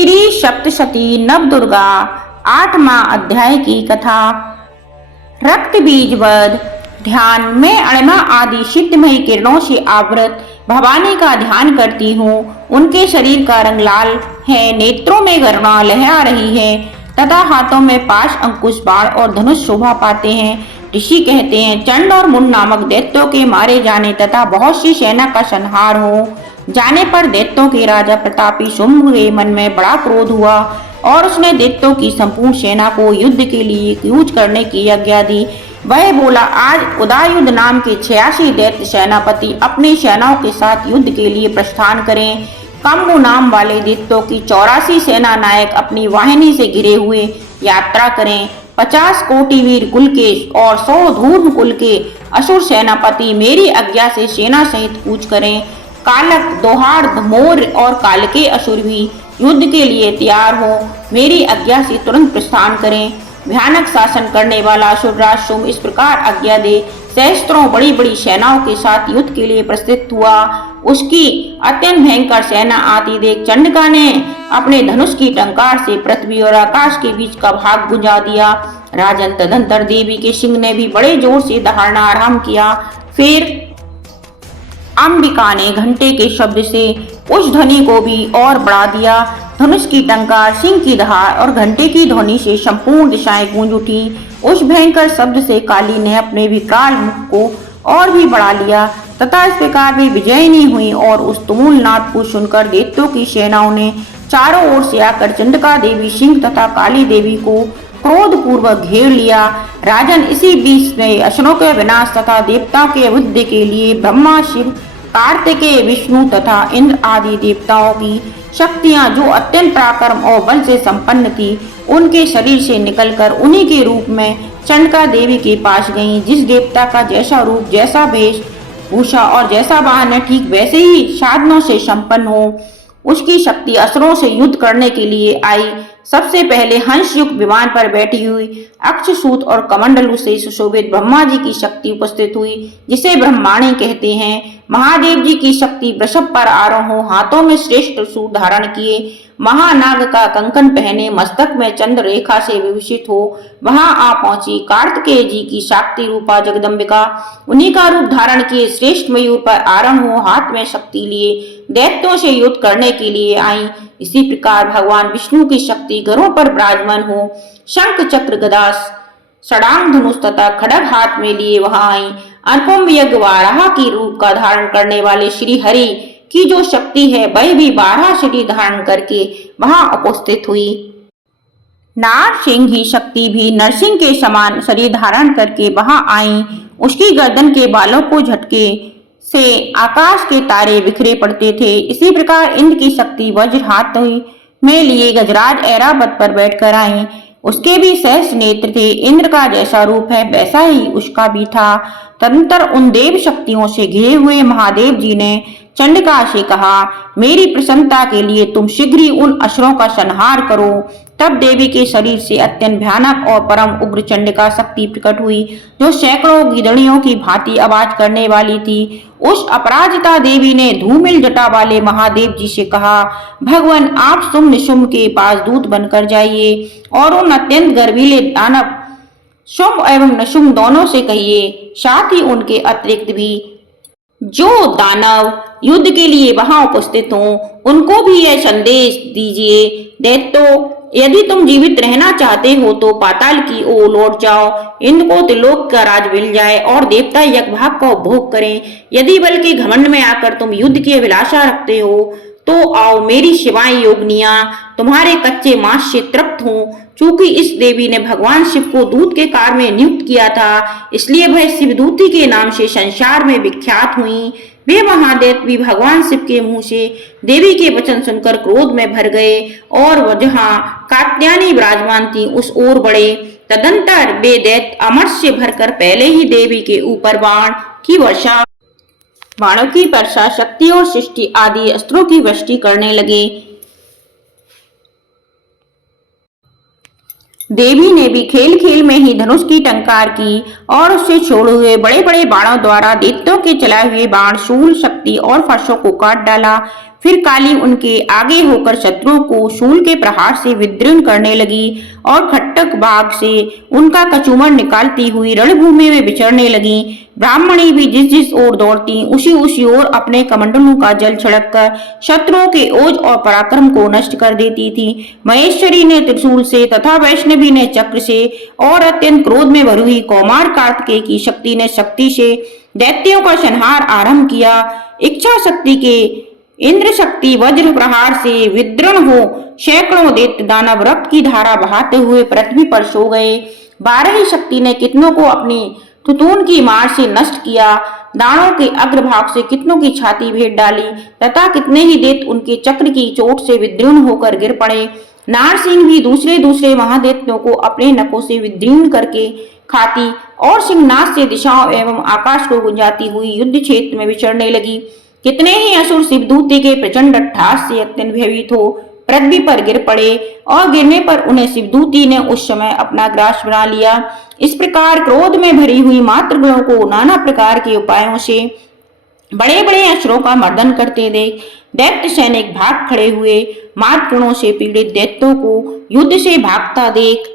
श्री सप्तशती नवदुर्गा 8वां अध्याय की कथा। रक्त बीज वध। ध्यान। मैं अणिमा आदि सिद्धमयी किरणों से आवृत भवानी का ध्यान करती हूँ। उनके शरीर का रंग लाल है, नेत्रों में गरुणा लहरा रही है तथा हाथों में पाश, अंकुश, बाण और धनुष शोभा पाते हैं। ऋषि कहते हैं, चंड और मुंड नामक दैत्यों के मारे जाने तथा बहुत सी सेना का संहार हो जाने पर दैत्यों के राजा प्रतापी शुंभ के मन में बड़ा क्रोध हुआ और उसने दैत्यों की संपूर्ण सेना को युद्ध के लिए कूच करने की आज्ञा दी। वह बोला, आज उदययुध नाम के 86 दैत्य सेनापति अपनी सेनाओं के साथ युद्ध के लिए प्रस्थान करें। कम्बु नाम वाले दैत्यों की 84 सेना नायक अपनी वाहिनी से घिरे हुए यात्रा करें। 50 कोटि वीर कुल के और 100 धूर्म कुल के असुर सेनापति मेरी आज्ञा से सेना सहित कूच करें। कालक, दोहाड़, मोर और कालके असुर भी युद्ध के लिए तैयार हो मेरी आज्ञा से तुरंत प्रस्थान करें। भयानक शासन करने वाला असुरराज शुंभ इस प्रकार आज्ञा दे सहस्त्रों बड़ी बड़ी सेनाओं के साथ युद्ध के लिए प्रस्थित हुआ। उसकी अत्यंत भयंकर सेना आती देख चंडिका ने अपने धनुष की टंकार से पृथ्वी और आकाश के बीच का भाग गुंजा दिया। राजन तदंतर देवी के सिंह ने भी बड़े जोर से दहाड़ना आरंभ किया। फिर अंबिका ने घंटे के शब्द से उस ध्वनि को भी और बढ़ा दिया। धनुष की टंकार, सिंह की दहाड़ और घंटे की ध्वनि से संपूर्ण दिशाएं गूंज उठी। उस भयंकर शब्द से काली ने अपने विकराल मुख को और भी बढ़ा लिया तथा इस प्रकार वे विजयिनी हुई और उस तुमुल नाद को सुनकर दैत्यों की सेनाओं ने चारों ओर से आकर चंडिका देवी, सिंह तथा काली देवी को क्रोध पूर्वक घेर लिया। राजन, इसी बीच में असुरों के विनाश तथा देवताओं के वृद्धि के लिए ब्रह्मा, शिव, कार्तिकेय, विष्णु तथा इंद्र आदि देवताओं की शक्तियां जो अत्यंत पराक्रम और बल से संपन्न थी, उनके शरीर से निकलकर उन्हीं के रूप में चंडिका देवी के पास गईं। जिस देवता का जैसा रूप, जैसा वेश भूषा और जैसा वाहन है, ठीक वैसे ही साधनों से संपन्न हो उसकी शक्ति असुरों से युद्ध करने के लिए आई। सबसे पहले हंस युक्त विमान पर बैठी हुई अक्षसूत और कमंडलू से सुशोभित ब्रह्मा जी की शक्ति उपस्थित हुई, जिसे ब्रह्माणी कहते हैं। महादेव जी की शक्ति वृषभ पर आरूढ़ हो, हाथों में श्रेष्ठ त्रिशूल धारण किए, महानाग का कंकन पहने, मस्तक में चंद्र रेखा से विभूषित हो वहां आ पहुंची। कार्तिकेय जी की शक्ति रूपा जगदम्बिका उन्हीं का रूप धारण किए श्रेष्ठ मयूर पर आरूढ़ हो, हाथ में शक्ति लिए दैत्यों से युद्ध करने के लिए आई। इसी प्रकार भगवान विष्णु की शक्ति गरुड़ पर विराजमान हो शंख, चक्र, गदा, षडांग, धनुष तथा खड्ग हाथ में लिए वहां आई। अनुपम यज्ञ वाराह की रूप का धारण करने वाले श्री हरि की जो शक्ति है, वह भी 12 शरीर धारण करके वहां उपस्थित हुई। नाग सिंह की शक्ति भी नरसिंह के समान शरीर धारण करके वहां आई। उसकी गर्दन के बालों को झटके से आकाश के तारे बिखरे पड़ते थे। इसी प्रकार इंद्र की शक्ति वज्र हाथ में लिए गजराज ऐरावत पर बैठकर आई। उसके भी सहस्र नेत्र थे। इंद्र का जैसा रूप है वैसा ही उसका भी था। तदंतर उन देव शक्तियों से घिरे हुए महादेव जी ने चंडिका से कहा, मेरी प्रसन्नता के लिए तुम शीघ्र ही उन असुरों का संहार करो। तब देवी के शरीर से अत्यंत भयानक और परम उग्र चंडिका शक्ति प्रकट हुई, जो सैकड़ों गिदड़ियों की भांति आवाज करने वाली थी। उस अपराजिता देवी ने धूमिल जटा वाले महादेव जी से कहा, भगवान, आप शुंभ निशुंभ के पास दूत बनकर जाइए और उन अत्यंत गर्वीले दानव शुंभ एवं निशुंभ दोनों से कहिए, साथ ही उनके अतिरिक्त भी जो दानव युद्ध के लिए वहां उपस्थित हों, उनको भी यह संदेश दीजिए, दैत्यों, यदि तुम जीवित रहना चाहते हो तो पाताल की ओर लौट जाओ। इंद्र को त्रिलोक का राज मिल जाए और देवता यज्ञ भाग का उपभोग करें। यदि बल के घमंड में आकर तुम युद्ध की अभिलाषा रखते हो तो आओ, मेरी शिवाएं योगनियां तुम्हारे कच्चे मांस से तृप्त हों। चूंकि इस देवी ने भगवान शिव को दूत के कार्य में नियुक्त किया था, इसलिए वह शिवदूती के नाम से संसार में विख्यात हुई। वे महादेव भी भगवान शिव के मुंह से देवी के वचन सुनकर क्रोध में भर गए और वह जहाँ कात्यायनी विराजमान थी उस ओर बढ़े। तदंतर वे दैत्य अमरस से भरकर पहले ही देवी के ऊपर बाणों की वर्षा, शक्ति और सृष्टि आदि अस्त्रों की वृष्टि करने लगे। देवी ने भी खेल खेल में ही धनुष की टंकार की और उससे छोड़े हुए बड़े बड़े बाणों द्वारा दैत्यों के चलाए हुए बाण, शूल, शक्ति और फर्शों को काट डाला। फिर काली उनके आगे होकर शत्रुओं को शूल के प्रहार से विदीर्ण करने लगी और खट्टक बाग से उनका कचूमर निकालती हुई रणभूमि में विचरने लगी। ब्राह्मणी भी जिस जिस ओर दौड़ती उसी उसी ओर अपने कमंडलों का जल छिड़क कर शत्रुओं के ओज और पराक्रम को नष्ट कर देती थी। महेश्वरी ने त्रिशूल से तथा वैष्णवी ने चक्र से और अत्यंत क्रोध में भरी हुई कौमार कार्तिकेय की शक्ति ने शक्ति से दैत्यों का संहार आरंभ किया। इच्छा शक्ति के इंद्र शक्ति वज्र प्रहार से विदीर्ण हो सैकड़ों दैत्य दानव रक्त की धारा बहाते हुए पृथ्वी पर सो गए। 12 शक्ति ने कितनों को अपनी तुतून की मार से नष्ट किया, दानों के अग्रभाग से कितनों की छाती भेद डाली तथा कितने ही दैत्य उनके चक्र की चोट से विदीर्ण होकर गिर पड़े। नारसिंह भी दूसरे दूसरे महादैत्यों को अपने नखों से विदीर्ण करके खाती और सिंहनाद से दिशाओं एवं आकाश को गुंजाती हुई युद्ध क्षेत्र में विचरने लगी। कितने ही असुर शिवदूती के प्रचंड अट्टहास से अत्यंत भयभीत हो पृथ्वी पर गिर पड़े और गिरने पर उन्हें शिवदूती ने उस समय अपना ग्रास बना लिया। इस प्रकार क्रोध में भरी हुई मातृगणों को नाना प्रकार के उपायों से बड़े बड़े असुरों का मर्दन करते देख दैत्य सैनिक भाग खड़े हुए मातृगणों से पीड़ित दैत्यों को युद्ध से भागता देख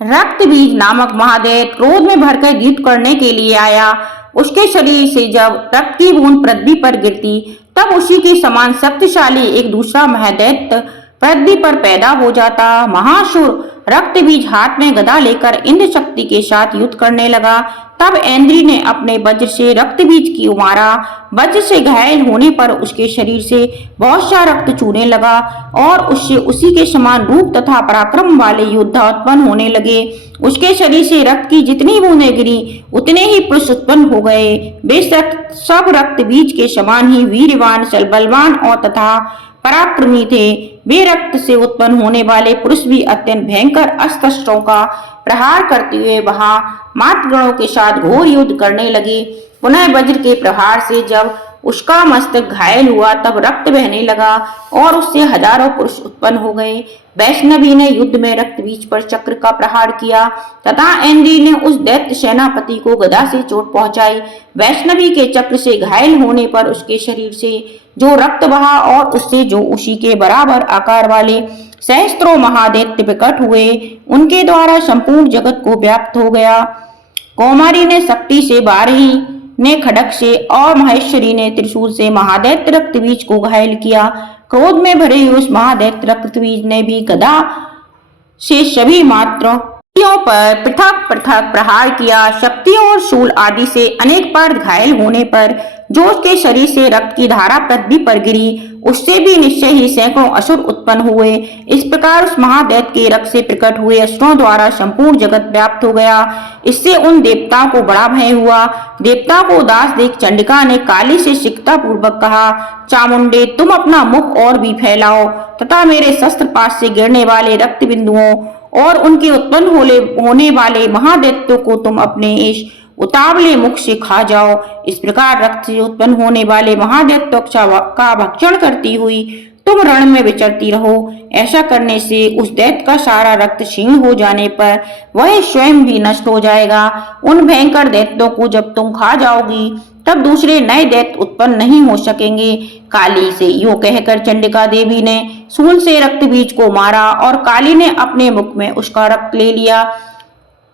रक्त बीज नामक महादैत्य क्रोध में भरकर युद्ध करने के लिए आया। उसके शरीर से जब रक्त की बूंद पृथ्वी पर गिरती तब उसी के समान शक्तिशाली एक दूसरा महादैत्य पृथ्वी पर पैदा हो जाता। महासुर रक्त बीज हाथ में गदा लेकर इंद्र शक्ति के साथ युद्ध करने लगा। तब ऐन्द्री ने अपने वज्र से रक्त बीज की मारा। वज्र से घायल होने पर उसके शरीर से बहुत सा रक्त चूने लगा और उससे उसी के समान रूप तथा पराक्रम वाले योद्धा उत्पन्न होने लगे। उसके शरीर से रक्त की जितनी बूंदें गिरी उतने ही पुरुष उत्पन्न हो गए। वे सब रक्त बीज के समान ही वीरवान बलवान और तथा पराक्रमी थे। वे रक्त से उत्पन्न होने वाले पुरुष भी अत्यंत भयंकर अस्त्र का प्रहार करते हुए वहां मातृगणों के साथ घोर युद्ध करने लगे। पुनः वज्र के प्रहार से जब उसका मस्तक घायल हुआ तब रक्त बहने लगा और उससे हजारों पुरुष उत्पन्न हो गए। वैष्णवी ने युद्ध में रक्त बीज पर चक्र का प्रहार किया तथा ऐन्द्री ने उस दैत्य सेनापति को गदा से चोट पहुंचाई। वैष्णवी के चक्र से घायल होने पर उसके शरीर से जो रक्त बहा और उससे जो उसी के बराबर आकार वाले सहस्त्रों महादैत्य प्रकट हुए उनके द्वारा संपूर्ण जगत को व्याप्त हो गया। कौमारी ने शक्ति से, बारही ने खड्ग से और महेश्वरी ने त्रिशूल से महादैत्य रक्तबीज को घायल किया। क्रोध में भरे हुए उस महादैत्य रक्तबीज ने भी गदा से सभी मातृयों पर पृथक पृथक प्रहार किया। शक्तियों और शूल आदि से अनेक बार घायल होने पर जो उसके शरीर से रक्त की धारा पृथ्वी पर गिरी उससे भी निश्चय ही सैकड़ों असुर उत्पन्न हुए। इस प्रकार उस महादैत्य के रक्त से प्रकट हुए असुरों द्वारा संपूर्ण जगत व्याप्त हो गया। इससे उन देवताओं को बड़ा भय हुआ। देवताओं को उदास देख चंडिका ने काली से शिकता पूर्वक कहा, चामुंडे तुम अपना मुख और भी फैलाओ तथा मेरे शस्त्रपात से गिरने वाले रक्त बिंदुओं और उनके उत्पन्न होने वाले महादैत्यों को तुम अपने इस उतावले मुख से खा जाओ। इस प्रकार रक्त से उत्पन्न होने वाले महादैत्यों का भक्षण करती हुई तुम रण में विचरती रहो। ऐसा करने से उस दैत्य का सारा रक्त क्षीण हो जाने पर वह स्वयं भी नष्ट हो जाएगा। उन भयंकर दैत्यों को जब तुम खा जाओगी तब दूसरे नए दैत्य उत्पन्न नहीं हो सकेंगे। काली से यूं कहकर चंडिका देवी ने शूल से रक्त बीज को मारा और काली ने अपने मुख में उसका रक्त ले लिया।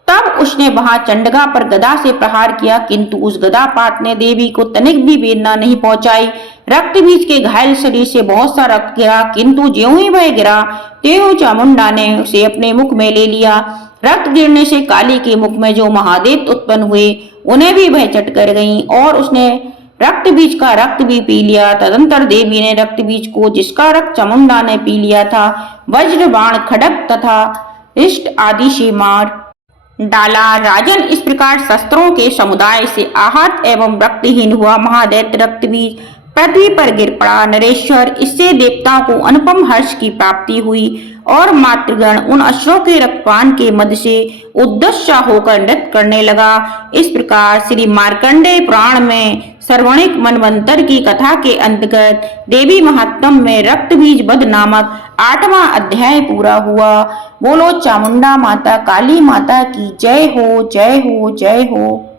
तब उसने वहां चंडिका पर गदा से प्रहार किया, किंतु उस गदापात ने देवी को तनिक भी वेदना नहीं पहुंचाई। रक्त बीज के घायल शरीर से बहुत सा रक्त गिरा, किंतु ज्यों ही वह गिरा त्यों चामुंडा ने उसे अपने मुख में ले लिया। रक्त गिरने से काली के मुख में जो महादैत्य उत्पन्न हुए उन्हें भी वह चट कर गई और उसने रक्त बीज का रक्त भी पी लिया। तदंतर देवी ने रक्त बीज को, जिसका रक्त चामुंडा ने पी लिया था, वज्र बाण खड्ग तथा इष्ट आदि से मार डाला। राजन, इस प्रकार शस्त्रों के समुदाय से आहत एवं रक्तहीन हुआ महादैत्य रक्तबीज पृथ्वी पर गिर पड़ा। नरेश्वर, इससे देवताओं को अनुपम हर्ष की प्राप्ति हुई और मातृगण उन असुरों के रक्तपान के मध्य से उद्दश्य होकर नृत्य करने लगा। इस प्रकार श्री मार्कंडेय पुराण में सर्वणिक मनवंतर की कथा के अंतर्गत देवी महात्म्य में रक्त बीज वध नामक 8वां अध्याय पूरा हुआ। बोलो चामुंडा माता काली माता की जय हो, जय हो, जय हो।